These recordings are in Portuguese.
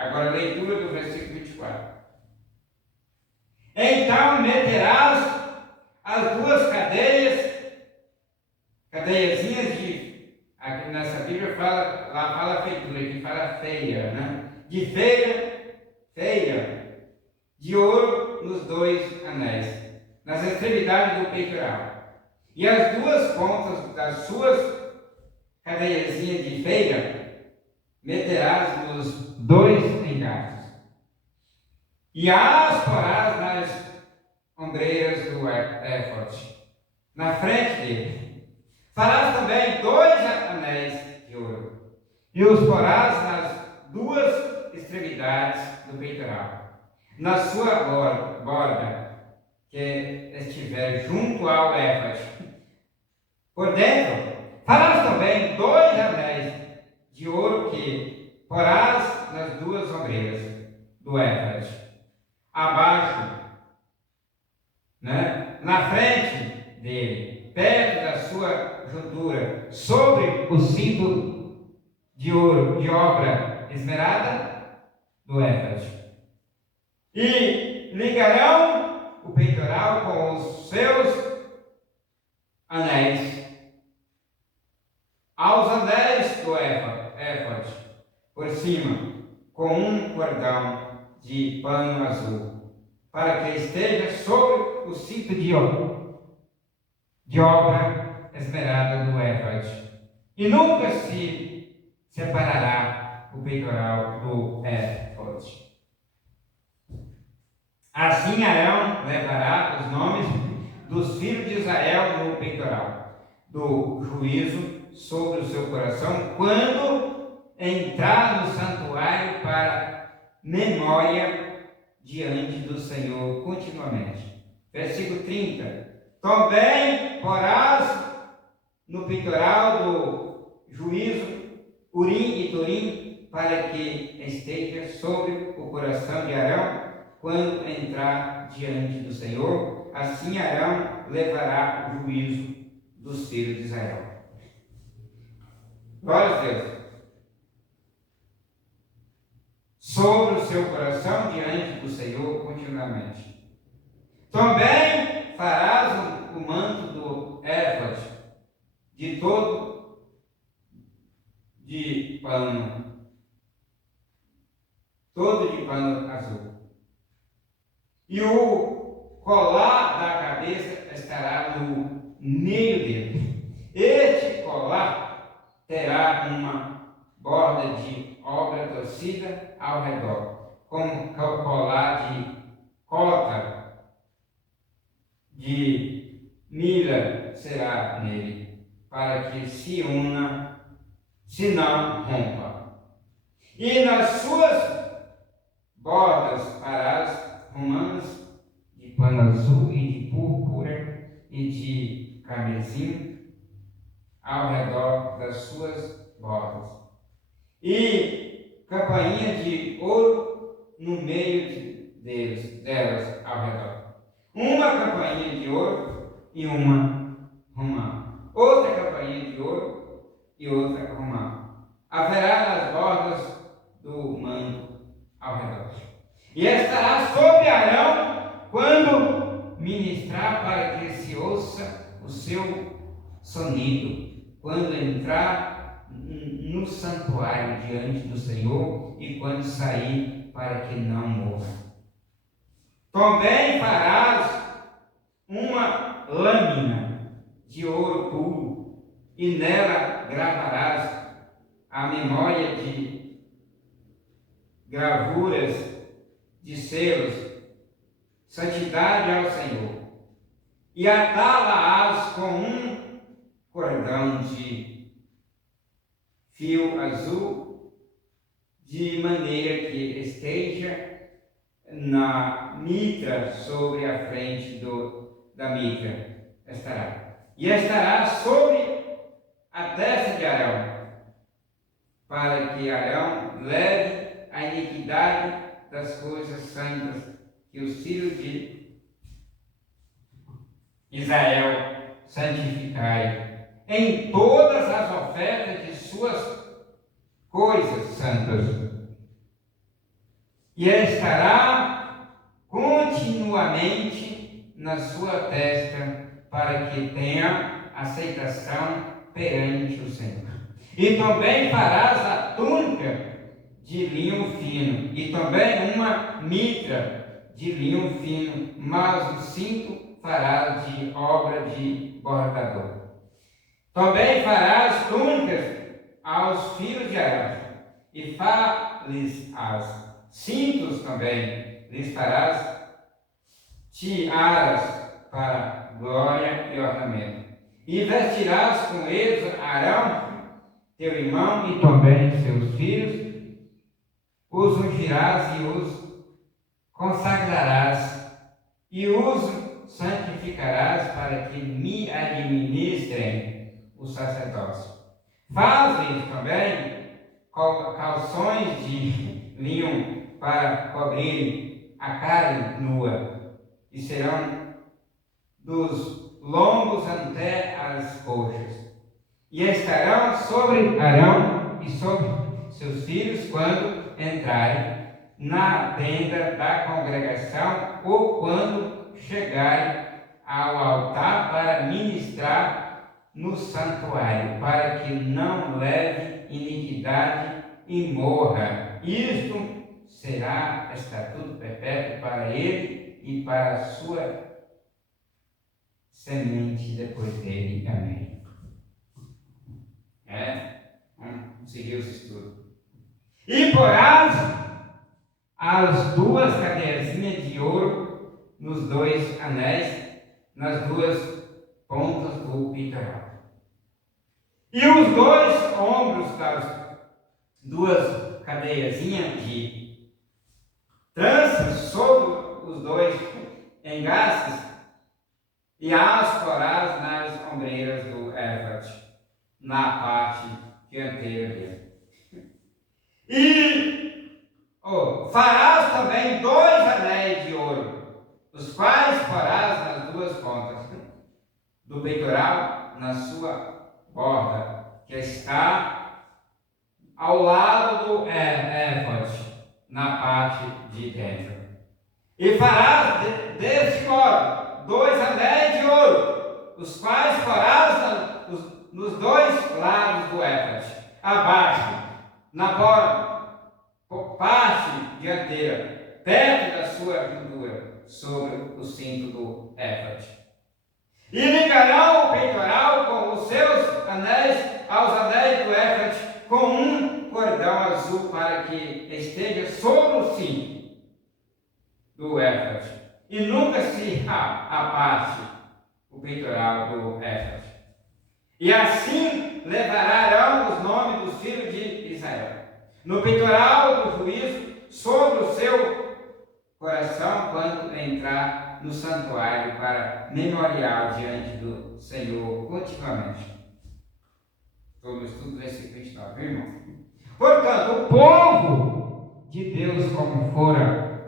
Agora a leitura do versículo 24. Então meterás as duas cadeiazinhas de, aqui nessa Bíblia fala, lá fala feitura, aqui fala feia, né? De feia, de ouro nos dois anéis, nas extremidades do peitoral. E as duas pontas das suas cadeiazinhas de feia meterás nos dois engates. E as porás nas ombreiras do éfode, na frente dele. Farás também 2 anéis de ouro, e os porás nas duas extremidades do peitoral, na sua borda, que estiver junto ao éfode. Por dentro, farás também 2 anéis de ouro que porás nas duas ombreiras do éfode, abaixo, né? Na frente dele, perto da sua juntura, sobre o cinto de ouro de obra esmerada do éfode. E ligarão o peitoral com os seus anéis aos anéis do éfode, por cima, com um cordão de pano azul, para que esteja sobre o cinto de obra esmerada do éfode. E nunca se separará o peitoral do éfode. Assim Arão levará os nomes dos filhos de Israel no peitoral do juízo sobre o seu coração, quando entrar no santuário para memória diante do Senhor continuamente. Versículo 30. Também porás no peitoral do juízo Urim e Turim, para que esteja sobre o coração de Arão quando entrar diante do Senhor. Assim Arão levará o juízo dos filhos de Israel. Glória a Deus. Sobre o seu coração diante do Senhor continuamente. Também farás o manto do éfode de todo de pano azul. E o colar da cabeça estará no meio dele. Este colar terá uma borda de obra torcida ao redor, como colar de cota de milha será nele, para que se una, se não rompa. E nas suas bordas farás romãs de pano azul e de púrpura e de carmesim ao redor das suas bordas. E campainha de ouro no meio delas ao redor. Uma campainha de ouro e uma romã. Outra campainha de ouro e outra romã. Haverá nas bordas do manto ao redor. E estará sobre Arão quando ministrar, para que se ouça o seu sonido, quando entrar no santuário diante do Senhor e quando sair, para que não morra. Também farás uma lâmina de ouro puro, e nela gravarás a memória de gravuras de selos, santidade ao Senhor, e atá-la-ás com um cordão de fio azul, de maneira que esteja na mitra, sobre a frente da mitra estará, e estará sobre a testa de Arão, para que Arão leve a iniquidade das coisas santas que os filhos de Israel santificai em todas as ofertas de suas coisas santas. e estará continuamente na sua testa, para que tenha aceitação perante o Senhor. E também farás a túnica de linho fino, e também uma mitra de linho fino, mas o cinto farás de obra de bordador. Também farás túnicas aos filhos de Arão, e lhes as cintos também, lhes farás tiaras para glória e ornamento. E vestirás com eles Arão, teu irmão, e também seus filhos, os ungirás e os consagrarás, e os santificarás para que me administrem o sacerdócio. Faz-lhes também calções de linho para cobrir a carne nua, e serão dos lombos até as coxas, e estarão sobre Arão e sobre seus filhos quando entrarem na tenda da congregação, ou quando chegarem ao altar para ministrar no santuário, para que não leve iniquidade e morra. Isto será estatuto perpétuo para ele e para a sua semente depois dele. Amém. Vamos seguir os estudos. E porás as duas cadeiazinhas de ouro nos dois anéis, nas duas pontas do peitoral. E os dois ombros das duas cadeiazinhas de tranças sobre os dois engastes, e as porás nas ombreiras do éfode, na parte dianteira dele. E farás também 2 anéis de ouro, os quais porás nas duas pontas do peitoral, na sua borda, que está ao lado do éfode, na parte de dentro. E farás deste modo 2 anéis de ouro, os quais porás nos 2 lados do éfode, abaixo, na parte dianteira, perto da sua juntura, sobre o cinto do éfode. E ligarão o peitoral com os seus anéis aos anéis do éfode com um cordão azul, para que esteja sobre o cinto do éfode, e nunca se aparte o peitoral do éfode. E assim levará os nomes dos filhos de Israel no peitoral do juízo sobre o seu coração, quando entrar no santuário para memorial diante do Senhor continuamente. Estou no estudo do versículo 29, irmão. Portanto, o povo de Deus, como foram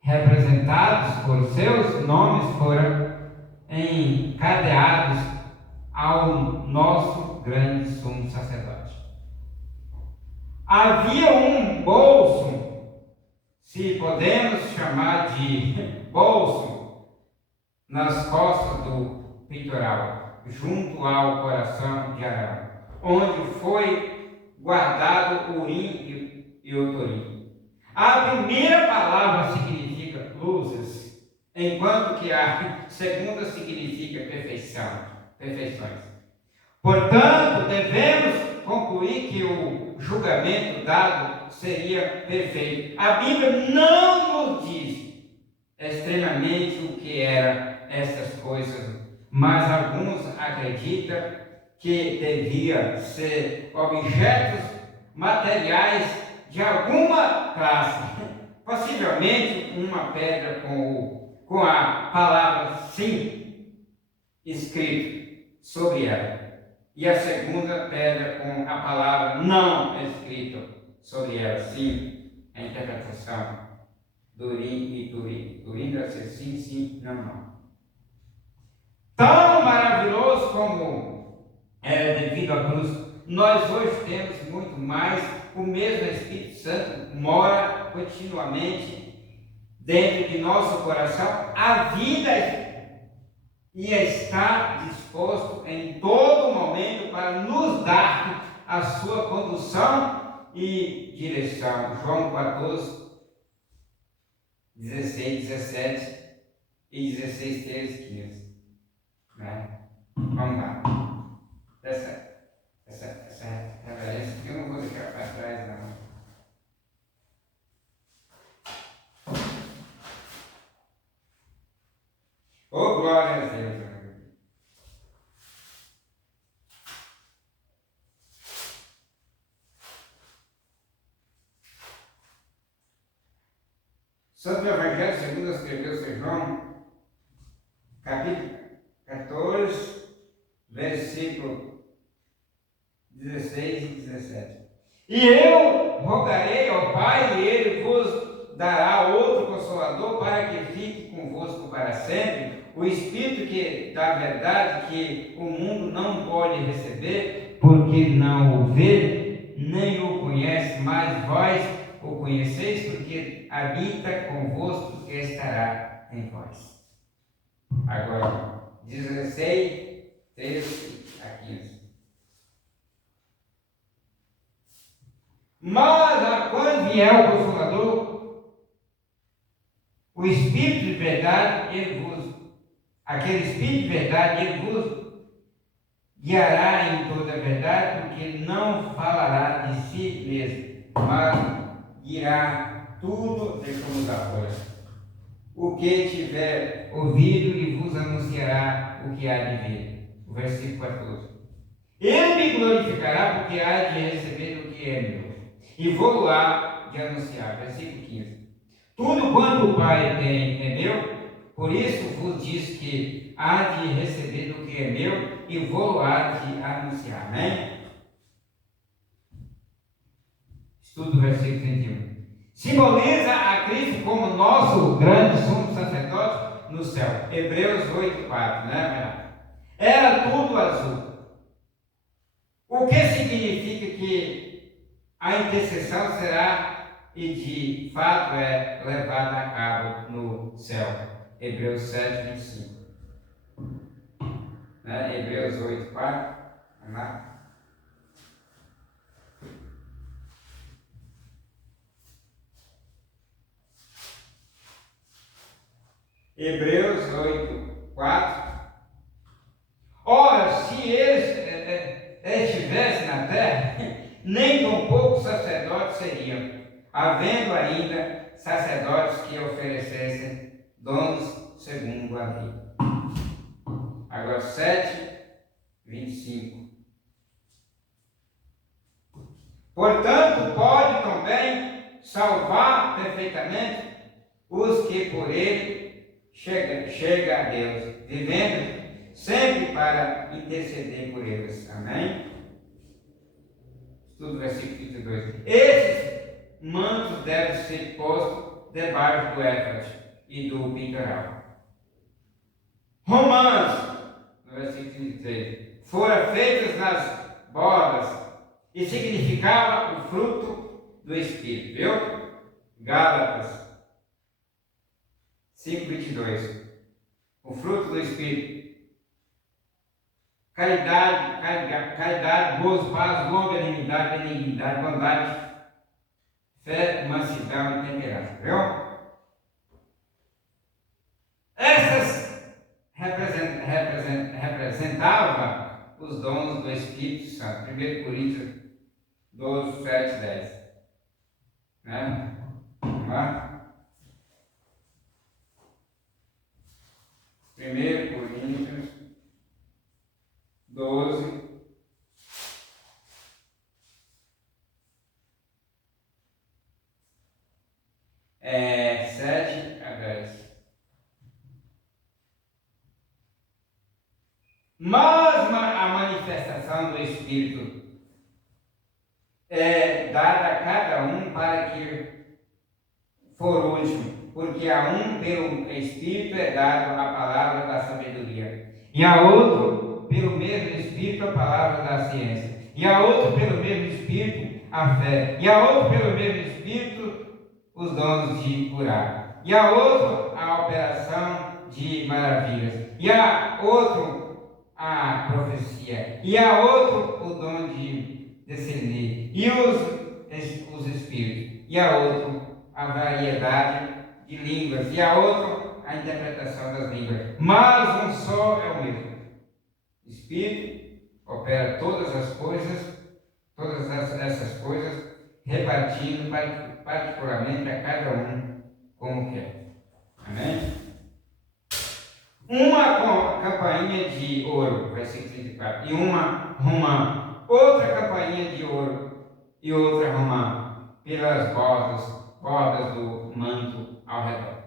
representados por seus nomes, foram encadeados ao nosso grande sumo sacerdote. Havia um bolso, se podemos chamar de bolso, nas costas do peitoral, junto ao coração de Arão, onde foi guardado o Urim e o Turim. A primeira palavra significa luzes, enquanto que a segunda significa perfeições. Portanto, devemos concluir que o julgamento dado seria perfeito. A Bíblia não nos diz extremamente o que eram essas coisas, mas alguns acreditam que devia ser objetos materiais de alguma classe, possivelmente uma pedra com a palavra sim escrito sobre ela, e a segunda pedra com a palavra não escrita sobre ela. Sim, a interpretação do Urim e Turim. Turim deve ser sim, sim, não, não. Tão maravilhoso como é devido à cruz, nós hoje temos muito mais. O mesmo Espírito Santo mora continuamente dentro de nosso coração a vida e está disposto em todo momento para nos dar a sua condução e direção. João 14, 16, 17 e 16, 13, 15. Né? Vamos lá. Essa reverência eu não vou deixar para trás, não. Oh, glória a Deus. Santo Evangelho segundo escreveu São João, capítulo 14, versículo 16 e 17. E eu rogarei ao Pai, e Ele vos dará outro Consolador, para que fique convosco para sempre, o Espírito que da verdade, que o mundo não pode receber, porque não o vê, nem o conhece, mas vós o conheceis, porque habita convosco e estará em vós. Agora, 16, 13 a 15. Mas quando vier o Consolador, o Espírito de verdade, aquele Espírito de verdade, ele vos guiará em toda a verdade, porque não falará de si mesmo, mas dirá tudo de como da fora. O que tiver ouvido e vos anunciará o que há de vir. O versículo 14. Ele me glorificará, porque há de receber o que é meu, e vou lá de anunciar. Versículo 15. Tudo quanto o Pai tem é meu, por isso vos diz que há de receber do que é meu, e vou lá de anunciar. Amém? Estudo o versículo 31. Simboliza a Cristo como nosso grande sumo sacerdote no céu. Hebreus 8:4, né? Era tudo azul. O que significa que a intercessão será e de fato é levada a cabo no céu? Hebreus 7:25. Né? Hebreus 8:4. Vamos lá. Hebreus 8:4. Ora, se eles estivessem na terra, nem tão poucos sacerdotes seriam, havendo ainda sacerdotes que oferecessem dons segundo a lei. Agora 7:25. Portanto, pode também salvar perfeitamente os que por ele chega a Deus, vivendo sempre para interceder por eles. Amém? Estudo versículo 22. Esses mantos devem ser postos debaixo do éfode e do peitoral. Romanos, no versículo 23, foram feitas nas bordas e significava o fruto do Espírito. Viu? Gálatas 5:22. O fruto do Espírito. Caridade, gozo, paz, longanimidade, benignidade, bondade, fé, mansidão e temperança. Viu? Essas representavam os dons do Espírito Santo. 1 Coríntios 12, 7, 10. Né? Vamos lá? 1 Coríntios 12, 7 a 10. Mas a manifestação do Espírito é dada a cada um para que for último, porque a um pelo Espírito é dado a palavra da sabedoria, e a outro pelo mesmo Espírito a palavra da ciência, e a outro pelo mesmo Espírito a fé, e a outro pelo mesmo Espírito os dons de curar, e a outro a operação de maravilhas, e a outro a profecia, e a outro o dom de discernir, e os espíritos, e a outro a variedade de línguas, e a outro a interpretação das línguas, mas um só é o mesmo Espírito, opera todas essas coisas, repartindo particularmente a cada um como quer. Amém? Uma campainha de ouro, versículo 34, e uma romã, outra campainha de ouro e outra romã, pelas bordas do manto ao redor.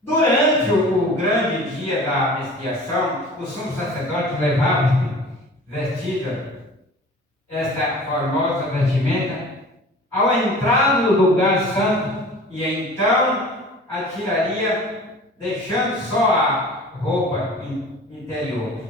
Durante o grande dia da expiação, o sumo sacerdote levava vestida esta formosa vestimenta ao entrar no lugar santo e então a tiraria, deixando só a roupa interior.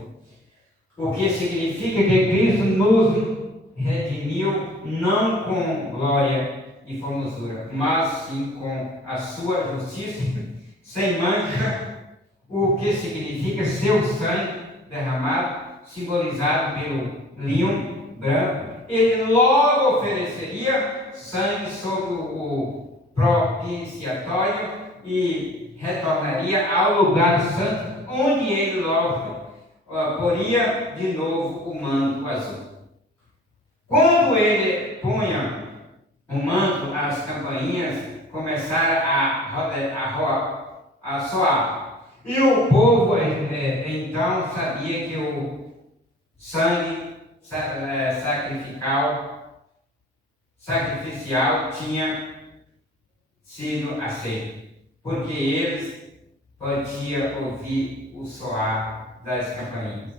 O que significa que Cristo nos redimiu não com glória e formosura, mas sim com a sua justiça sem mancha, o que significa seu sangue derramado, simbolizado pelo linho branco. Ele logo ofereceria sangue sobre o propiciatório e retornaria ao lugar santo, onde ele logo poria de novo o manto azul. Quando ele punha o manto, as campainhas começaram a soar. E o povo então sabia que o sangue sacrificial tinha sido aceito, porque eles podiam ouvir o soar das campainhas.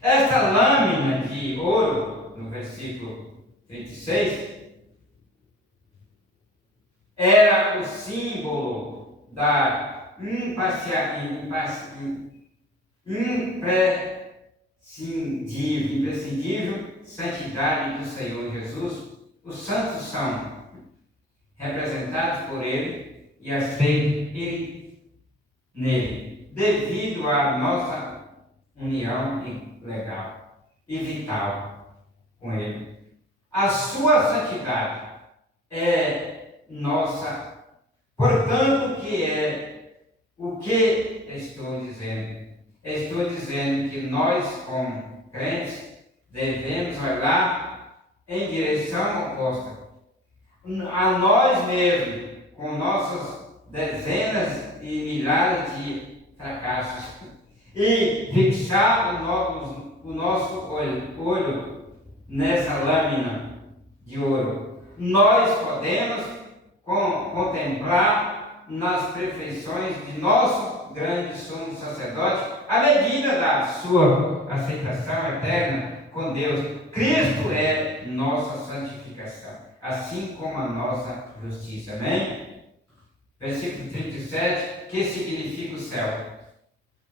Esta lâmina de ouro, no versículo 26, era o símbolo da imprescindível santidade do Senhor Jesus. Os santos são representados por Ele e aceitos nele, devido à nossa união legal e vital com Ele. A sua santidade é nossa. Portanto, o que estou dizendo? Estou dizendo que nós, como crentes, devemos olhar em direção oposta a nós mesmos, com nossas dezenas e milhares de fracassos, e fixar o nosso olho nessa lâmina de ouro. Nós podemos contemplar nas perfeições de nosso grande sumo sacerdote à medida da sua aceitação eterna com Deus. Cristo é nossa santificação, assim como a nossa justiça. Amém? Versículo 37, que significa o céu?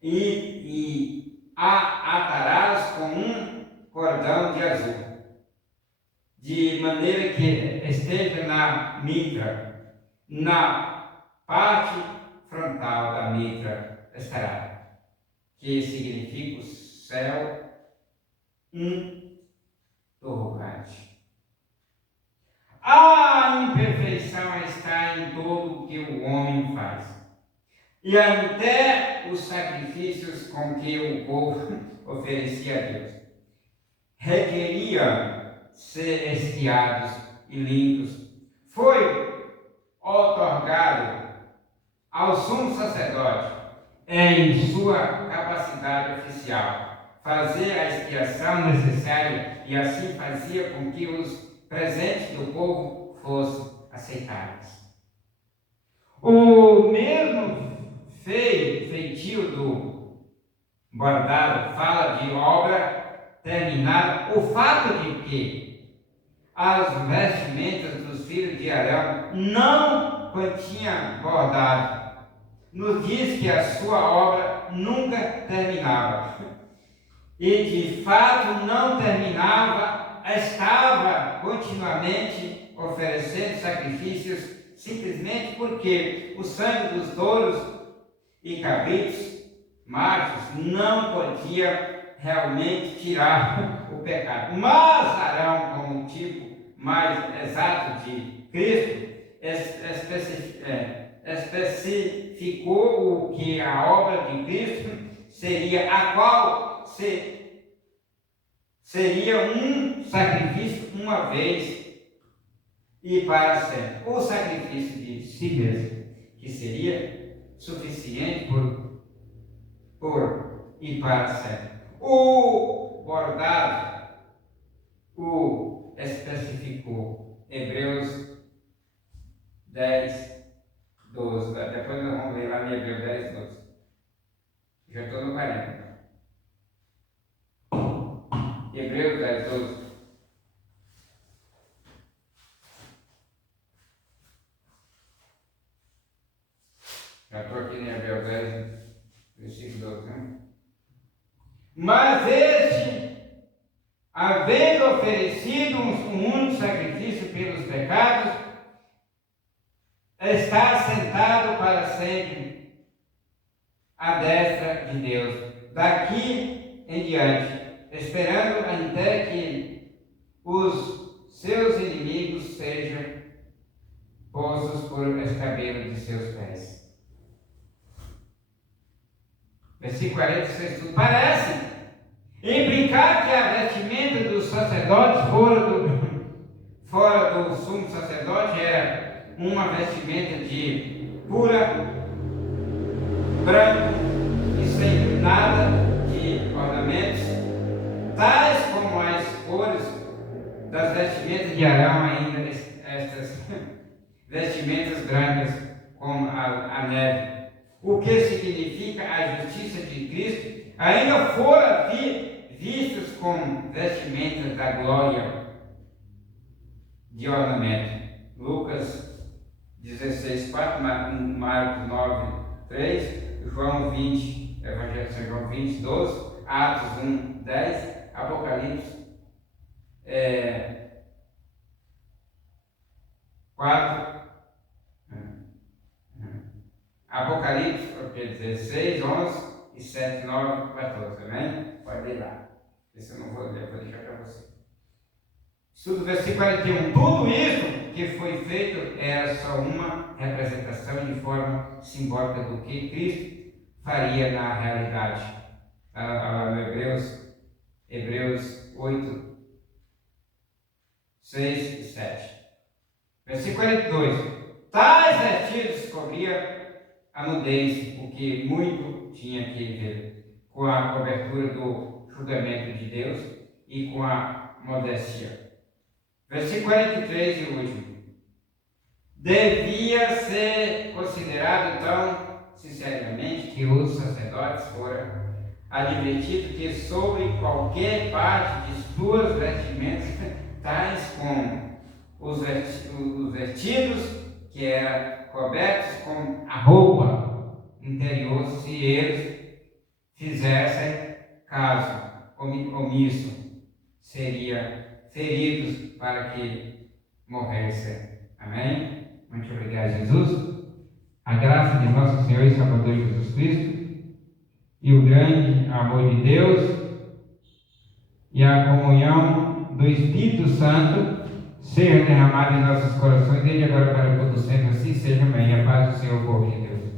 E a atarás com um cordão de azul, de maneira que esteja na mitra, na parte frontal da mitra estará, que significa o céu interrogante. A imperfeição está em tudo o que o homem faz, e até os sacrifícios com que o povo oferecia a Deus requeria ser expiados e limpos. Foi otorgado ao sumo sacerdote, em sua capacidade oficial, fazer a expiação necessária, e assim fazia com que os presentes do povo fossem aceitáveis. O mesmo feitio do bordado fala de obra terminada. O fato de que as vestimentas dos filhos de Arão não continham bordado nos diz que a sua obra nunca terminava. E de fato não terminava, estava continuamente oferecendo sacrifícios simplesmente porque o sangue dos touros e cabritos machos não podia realmente tirar o pecado. Mas Arão, como um tipo mais exato de Cristo, especificou o que a obra de Cristo seria, a qual seria um sacrifício uma vez e para sempre. O sacrifício de si mesmo, que seria suficiente por e para sempre. O bordado o especificou. Hebreus 10, 12. Depois nós vamos ler lá em Hebreus 10, 12. Já estou no 40. Hebreus 10, 12. Já estou aqui em Hebreus 10, versículo 12, né? Mas este, havendo oferecido um único sacrifício pelos pecados, está sentado para sempre à destra de Deus. Daqui em diante, esperando até que os seus inimigos sejam postos por escabelo de seus pés. Versículo 46, tudo parece implicar que a vestimenta dos sacerdotes fora do sumo sacerdote era uma vestimenta de pura branco e sem nada de ornamentos, tais como as cores das vestimentas de Arão, ainda estas vestimentas brancas como a neve. O que significa a justiça de Cristo ainda fora vistas como vestimentas da glória de ornamento. Lucas 16, 4, Marcos 9, 3, João 20, Evangelho de São João 20, 12, Atos 1, 10, Apocalipse 4, Apocalipse 16, 11 e 7, 9, 14, amém? Pode ler lá. Esse eu não vou ler, vou deixar para você. Estudo versículo 41. Tudo isso que foi feito era só uma representação de forma simbólica do que Cristo faria na realidade. Lá no Hebreus 8, 6 e 7. Versículo 42. Tais vestidos cobriam a nudez, o que muito tinha que ver com a cobertura do julgamento de Deus e com a modéstia. Versículo 43 e último. Devia ser considerado, então, sinceramente, que os sacerdotes foram advertidos que sobre qualquer parte de suas vestimentas, tais como os vestidos que eram cobertos com a roupa interior, se eles fizessem caso omisso, seriam feridos para que morressem. Amém? Muito obrigado, Jesus. A graça de nosso Senhor e Salvador Jesus Cristo e o grande amor de Deus e a comunhão do Espírito Santo seja derramada em nossos corações, desde agora para todo sempre, assim seja. Amém. A paz do Senhor, povo de Deus.